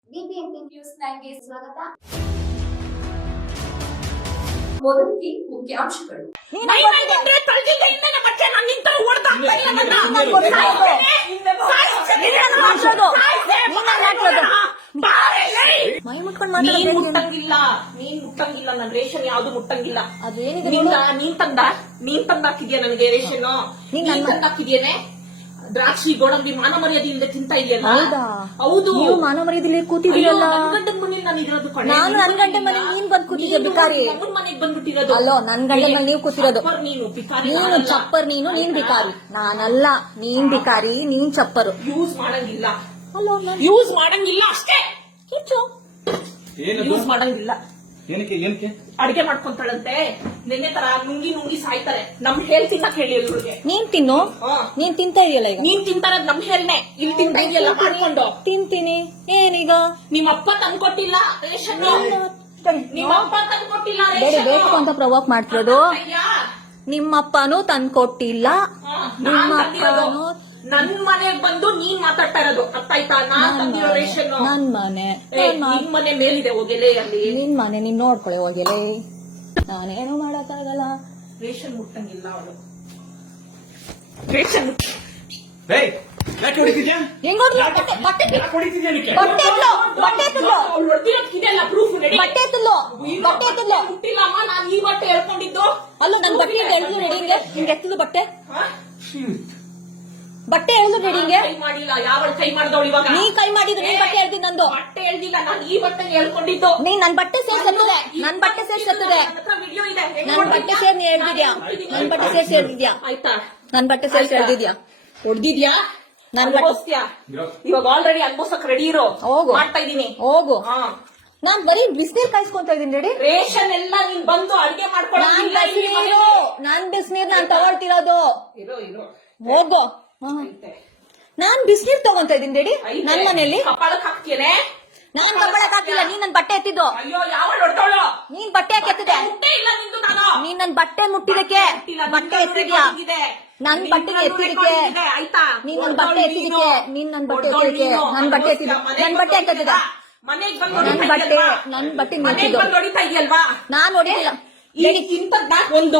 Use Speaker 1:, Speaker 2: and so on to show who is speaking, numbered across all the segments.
Speaker 1: BBMP news 9ಗೆ ಸ್ವಾಗತ. ಮೊದಲಿಗೆ ಮುಖ್ಯಾಂಶಗಳು.
Speaker 2: ನೀನ್ ಮುಟ್ಟಂಗಿಲ್ಲ ನನ್ ರೇಷನ್ ಯಾವ್ದು ಮುಟ್ಟಂಗಿಲ್ಲ. ಅದು ಏನಿದೆ ನೀನ್ ತಂದಾಕಿದ್ಯಾ ನನಗೆ ರೇಷನ್? ನೀನ್ ತಂದಾಕಿದ್ಯೇನೆ ದ್ರಾಕ್ಷಿ ಗೋಡಂಬಿ ಮಾನ ಮರ್ಯಾದೆ ಇಲ್ಲದೆ ತಿಂತಾ ಇದೆಯಲ್ಲ. ಹೌದು,
Speaker 3: ನೀವು ಮಾನ ಮರ್ಯಾದೆ ಕೂತಿದ್ದೀರಲ್ಲ.
Speaker 2: ಗಂಡನ ಮನೇಲಿ ನಾನು ಇರೋದು.
Speaker 3: ನಾನು ನನ್ ಗಂಡನ ಮನೆ ನೀನ್ ಬಂದ್ ಕೂತಿದ್ದೆ ಬಿಕಾರಿ.
Speaker 2: ನಮ್ಮನ್ ಮನೆಗ್ ಬಂದ್ಬಿಟ್ಟಿರೋದು.
Speaker 3: ಅಲ್ಲೋ ನನ್ ಗಂಡನ ಮನೆ ನೀವು ಕೂತಿರೋದು.
Speaker 2: ನೀನು ಬಿಕಾರಿ,
Speaker 3: ನೀನು ಚಪ್ಪರ್, ನೀನ್ ಬಿಕಾರಿ. ನಾನಲ್ಲ, ನೀನ್ ಬಿಕಾರಿ, ನೀನ್ ಚಪ್ಪರು.
Speaker 2: ಯೂಸ್ ಮಾಡಂಗಿಲ್ಲ.
Speaker 3: ಅಲ್ಲೋ
Speaker 2: ಯೂಸ್ ಮಾಡಂಗಿಲ್ಲ ಅಷ್ಟೇ. ಯೂಸ್ ಮಾಡಂಗಿಲ್ಲ.
Speaker 4: ಏನಕ್ಕೆ
Speaker 2: ಅಡಿಗೆ ಮಾಡ್ಕೊಂತಾಳಂತೆ. ನಿನ್ನೆ ತರ ನುಂಗಿ ಸಾಯ್ತಾರೆ. ನಮ್ ಹೇಲ್ ತಿನ್ನಕ್ ಹೇಳಿ ಇವ್ರಿಗೆ.
Speaker 3: ನೀನ್ ತಿನ್ನು. ನೀನ್ ತಿಂತಾ ಇದೆಯಲ್ಲ ಈಗ.
Speaker 2: ನೀನ್ ತಿಂತಾರದ್ ನಮ್ ಹೇಲ್ನೆ. ಇಲ್ಲಿ ತಿಂತಿದ್ಯಲ್ಲ ಮಾಡ್ಕೊಂಡು.
Speaker 3: ತಿಂತೀನಿ. ಏನೀಗ
Speaker 2: ನಿಮ್ಮಪ್ಪ ತಂದ್ಕೊಟ್ಟಿಲ್ಲ ರೇಷನ್. ನಿಮ್ಮಪ್ಪ ತಂದ್ಕೊಟ್ಟಿಲ್ಲ
Speaker 3: ಬೇರೆ ಬೇಕು ಅಂತ ಪ್ರವೋಕ್ ಮಾಡ್ತಿರೋದು. ನಿಮ್ಮಪ್ಪನೂ ತಂದ್ಕೊಟ್ಟಿಲ್ಲ. ನಿಮ್ಮಪ್ಪನೂ
Speaker 2: ನನ್ ಮನೆಗ್ ಬಂದು ನೀನ್ ಮಾತಾಡ್ತಾ ಇರೋದು. ಅರ್ಥ ಆಯ್ತಾ? ನಾನ್ ತಂದಿರೋ ರೇಷನ್
Speaker 3: ನನ್ ಮನೆ.
Speaker 2: ನಿಮ್ ಮನೆ ಮೇಲಿದೆ ಹೋಗೆಲೆ ಅಲ್ಲಿ.
Speaker 3: ನಿನ್ ಮನೆ ನೀನ್ ನೋಡ್ಕೊಳ್ಳಿ ಹೋಗಿಲೆ. ನಾನೇನು ಮಾಡಕ್ಕಾಗಲ್ಲ.
Speaker 2: ರೇಷನ್ ಮುಟ್ಟಂಗಿಲ್ಲ ಅವಳು. ರೇಷನ್
Speaker 3: ಹೆಂಗ್ ಹೊಡ್ದ್ಲು? ಬಟ್ಟೆ
Speaker 2: ಮುಟ್ಟಿಲ್ಲ ಅಮ್ಮ. ನಾನ್ ಈ ಬಟ್ಟೆ ಹೇಳ್ಕೊಂಡಿದ್ದು.
Speaker 3: ಅಲ್ಲೋ ನನ್ ಬಟ್ಟೆ ಎಳ್ದು ರೆಡಿಂಗೆ ಹಿಂಗೆ ಎತ್ತಲು ಬಟ್ಟೆ ಎಳ್ದು ರೆಡಿಂಗೆ
Speaker 2: ಕೈ ಮಾಡಿಲ್ಲ. ಯಾವಳ ಕೈ ಮಾಡ್ದವಳು ಇವಾಗ?
Speaker 3: ನೀ ಕೈ ಮಾಡಿದ್ದು. ನೀನ್ ಬಟ್ಟೆ ಎಳ್ದಿ ನಂದು
Speaker 2: ಬಟ್ಟೆ ಎಳ್ದಿಲ್ಲ. ನಾನು ಈ ಬಟ್ಟೆ ಹೇಳ್ಕೊಂಡಿದ್ದು.
Speaker 3: ನೀ ನನ್ ಬಟ್ಟೆ ಸೇರ್ಸತ್ತದೆ. ನನ್ ಬಟ್ಟೆ ಸೇರ್ಸತ್ತದೆ.
Speaker 2: ವಿಡಿಯೋ ಇದೆ.
Speaker 3: ನನ್ ಬಟ್ಟೆ ಸೇರ್ ನೀ ಎಳ್ದಿದ್ಯಾ? ನನ್ ಬಟ್ಟೆ ಸೇರ್ಸಿ ಎಳ್ದಿದ್ಯಾ?
Speaker 2: ಆಯ್ತಾ?
Speaker 3: ನನ್ ಬಟ್ಟೆ ಸೇರ್ಸಿ ಎಳ್ದಿದ್ಯಾ?
Speaker 2: ಹೊಡ್ದಿದ್ಯಾ?
Speaker 3: ನನ್ ಬಟ್ಟೆ
Speaker 2: ಇವಾಗ ಆಲ್ರೆಡಿ ಅನ್ಬೋಸಕ್ ರೆಡಿ ಇರೋ.
Speaker 3: ಹೋಗು.
Speaker 2: ಮಾಡ್ತಾ ಇದೀನಿ.
Speaker 3: ಹೋಗು. ನಾನ್ ಬರೀ ಬಿಸಿನೀರ್ ಕಾಯಿಸ್ಕೊಂತ ಇದೀನಿ. ರೆಡಿ.
Speaker 2: ರೇಷನ್ ಎಲ್ಲ ನೀನ್ ಬಂದು ಅಡ್ಗೆ
Speaker 3: ನಾನ್ ಬಿಸಿನೀರ್ ನಾನ್ ತಗೊಳ್ತಿರೋದು.
Speaker 2: ಇರೋ
Speaker 3: ಹೋಗು. ನಾನ್ ಬಿಸಿನೀರ್ ತಗೊಂತ ಇದೀನಿ. ರೆಡಿ. ನನ್ ಮನೆಯಲ್ಲಿ
Speaker 2: ಕಪಾಳಕ್ ಹಾಕ್ತೇನೆ.
Speaker 3: ನಾನ್ ಕಬ್ಬಳಕ್ ಹಾಕಿಲ್ಲ. ನೀನ್ ನನ್ ಬಟ್ಟೆ ಎತ್ತಿದ್ದು.
Speaker 2: ಅಯ್ಯೋ ಯಾವಳ ಹೊಡ್ತಾಳು?
Speaker 3: ನೀನ್ ಬಟ್ಟೆ ಯಾಕೆ ಎತ್ತಿದೆ?
Speaker 2: ಇಲ್ಲ ನಿಂದು. ನಾನು
Speaker 3: ನೀನ್ ನನ್ ಬಟ್ಟೆ ಮುಟ್ಟಿದಕ್ಕೆ ಬಟ್ಟೆ ಎತ್ತಿದ್ಯಾ? ನನ್ ಬಟ್ಟೆಗೆ ಎತ್ತಿದಕ್ಕೆ.
Speaker 2: ಆಯ್ತಾ?
Speaker 3: ನೀನ್ ನನ್ ಬಟ್ಟೆ ಎತ್ತಿದಕ್ಕೆ. ನೀನ್ ನನ್ ಬಟ್ಟೆ ಎತ್ತಿದಕ್ಕೆ. ನನ್ ಬಟ್ಟೆ ಎತ್ತಿದ. ನನ್ ಬಟ್ಟೆ ಯಾಕೆ ಎತ್ತಿದ?
Speaker 2: ಮನೆಗ್ ಬಂದು
Speaker 3: ನನ್ ಬಟ್ಟೆ
Speaker 2: ಮನೆಗ್ ಬಂದು ಹೊಡಿತಾ ಇದೆಯಲ್ವಾ?
Speaker 3: ನಾನ್ ಹೊಡಿತಿಲ್ಲ.
Speaker 2: ಒಂದು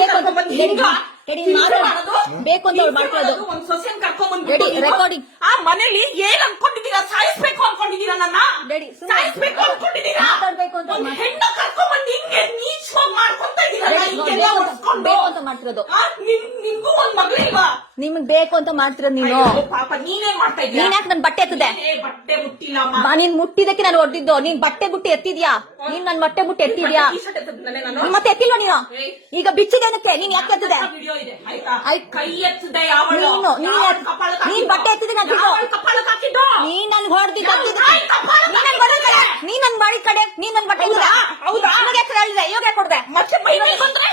Speaker 3: ಬೇಕು ಅಂತ ಮಾಡ್ಕೊಳ್ಳೋದು.
Speaker 2: ಒಂದ್ ಸೊಸೆನ್ ಕರ್ಕೊಂಡ್ಬಂದ್ಬಿಟ್ಟು
Speaker 3: ರೆಕಾರ್ಡಿಂಗ್
Speaker 2: ಆ ಮನೇಲಿ ಏನ್ ಅನ್ಕೊಂಡಿದೀರಾ? ಸಾಯಿಸ್ಬೇಕು ಅನ್ಕೊಂಡಿದೀರಾ? ನನ್ನ ಸಾಯಿಸ್ಬೇಕು ಅನ್ಕೊಂಡಿದೀರಾ?
Speaker 3: ಮಾತಾಡ್ಬೇಕು ಅಂತ
Speaker 2: ಒಂದ್ ಹೆಣ್ಣ ಕರ್ಕೊಂಡ್ಬಂದು ಹಿಂಗೆ ನೀಚವಾಗಿ ಮಾಡ್ಕೊಂತ ಇದೀರಾ?
Speaker 3: ಬೇಕು ಅಂತ ಮಾಡ್ತಿರೋದು.
Speaker 2: ನಿಮ್ಗೂ ಒಂದ್ ಮಗಳಿಲ್ವಾ?
Speaker 3: ನಿಮ್ಗ್ ಬೇಕು ಅಂತ ಮಾಡ್ತಿರೋದು ನೀನು.
Speaker 2: ಪಾಪ ನೀನೇನ್ ಮಾಡ್ತಾ ಇದೀಯ?
Speaker 3: ನೀನ್ ಯಾಕೆ ನನ್ ಬಟ್ಟೆ ಎತ್ತದೆ?
Speaker 2: ಬಟ್ಟೆ ಮುಟ್ಟಿಲ್ಲ.
Speaker 3: ನೀನ್ ಮುಟ್ಟಿದಕ್ಕೆ ನಾನು ಹೊಡೆದಿದ್ದು. ನೀನ್ ಬಟ್ಟೆ ಬುಟ್ಟಿ ಎತ್ತಿದ್ಯಾ? ನೀನ್ ನನ್ ಬಟ್ಟೆ ಬುಟ್ಟಿ ಎತ್ತಿದ್ಯಾ? ಮತ್ತೆ ಎತ್ತಿಲ್ವ ನೀನು? ಈಗ ಬಿಚ್ಚಿದೇನಕ್ಕೆ? ನೀನ್ ಯಾಕೆ ಎತ್ತದೆ?
Speaker 2: ಕೈ ಎತ್ತದೆ ಯಾವಳು?
Speaker 3: ನೀನ್ ಬಟ್ಟೆ ಎತ್ತಿದ್ರೆ ನೀನ್ ನನ್ ಹೊಡೆದಿದ್ದ. ನೀನ್ ನನ್ ಮಾಡಿ ಕಡೆ ನೀನ್ ನನ್ ಬಟ್ಟೆ ಇವಾಗ ಯಾಕೆ ಕೊಡ್ದೆ? ಮತ್ತೆ
Speaker 2: ಮೈ ಬಂದ್ರೆ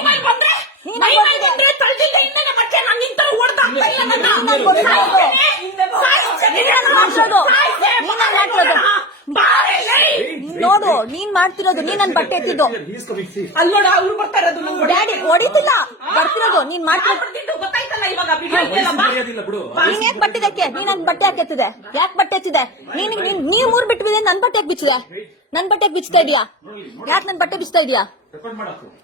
Speaker 2: ಬಟ್ಟೆ ನನ್ನಿಂದ
Speaker 3: ನೋಡು ನೀನ್ ಮಾಡ್ತಿರೋದು. ನೀನ್ ನನ್ ಬಟ್ಟೆ ಎತ್ತಿದ್ದು.
Speaker 2: ಅಲ್ಲೋಡ ಅವ್ರು ಬರ್ತಾ ಇರೋದು.
Speaker 3: ಡ್ಯಾಡಿ ಹೊಡಿತಿಲ್ಲ, ಬರ್ತಿರೋದು ನೀನ್ ಮಾಡ್ತಿರೋದು.
Speaker 2: ಗೊತ್ತಾಯ್ತಲ್ಲ ಇವಾಗ.
Speaker 3: ನೀನ್ ಯಾಕೆ ಬಟ್ಟಿದಕ್ಕೆ? ನೀನ್ ನನ್ ಬಟ್ಟೆ ಯಾಕೆ ಎತ್ತಿದೆ? ಯಾಕೆ ಬಟ್ಟೆ ಎತ್ತಿದೆ? ನೀವ್ ಮೂರ್ ಬಿಟ್ಟು ನನ್ ಬಟ್ಟೆ ಯಾಕೆ ಬಿಚ್ಚಿದೆ? ನನ್ ಬಟ್ಟೆ ಬಿಚ್ತಾ ಇದೀಯಾ? ಯಾಕೆ ನನ್ ಬಟ್ಟೆ ಬಿಚ್ತಾ ಇದೀಯಾ?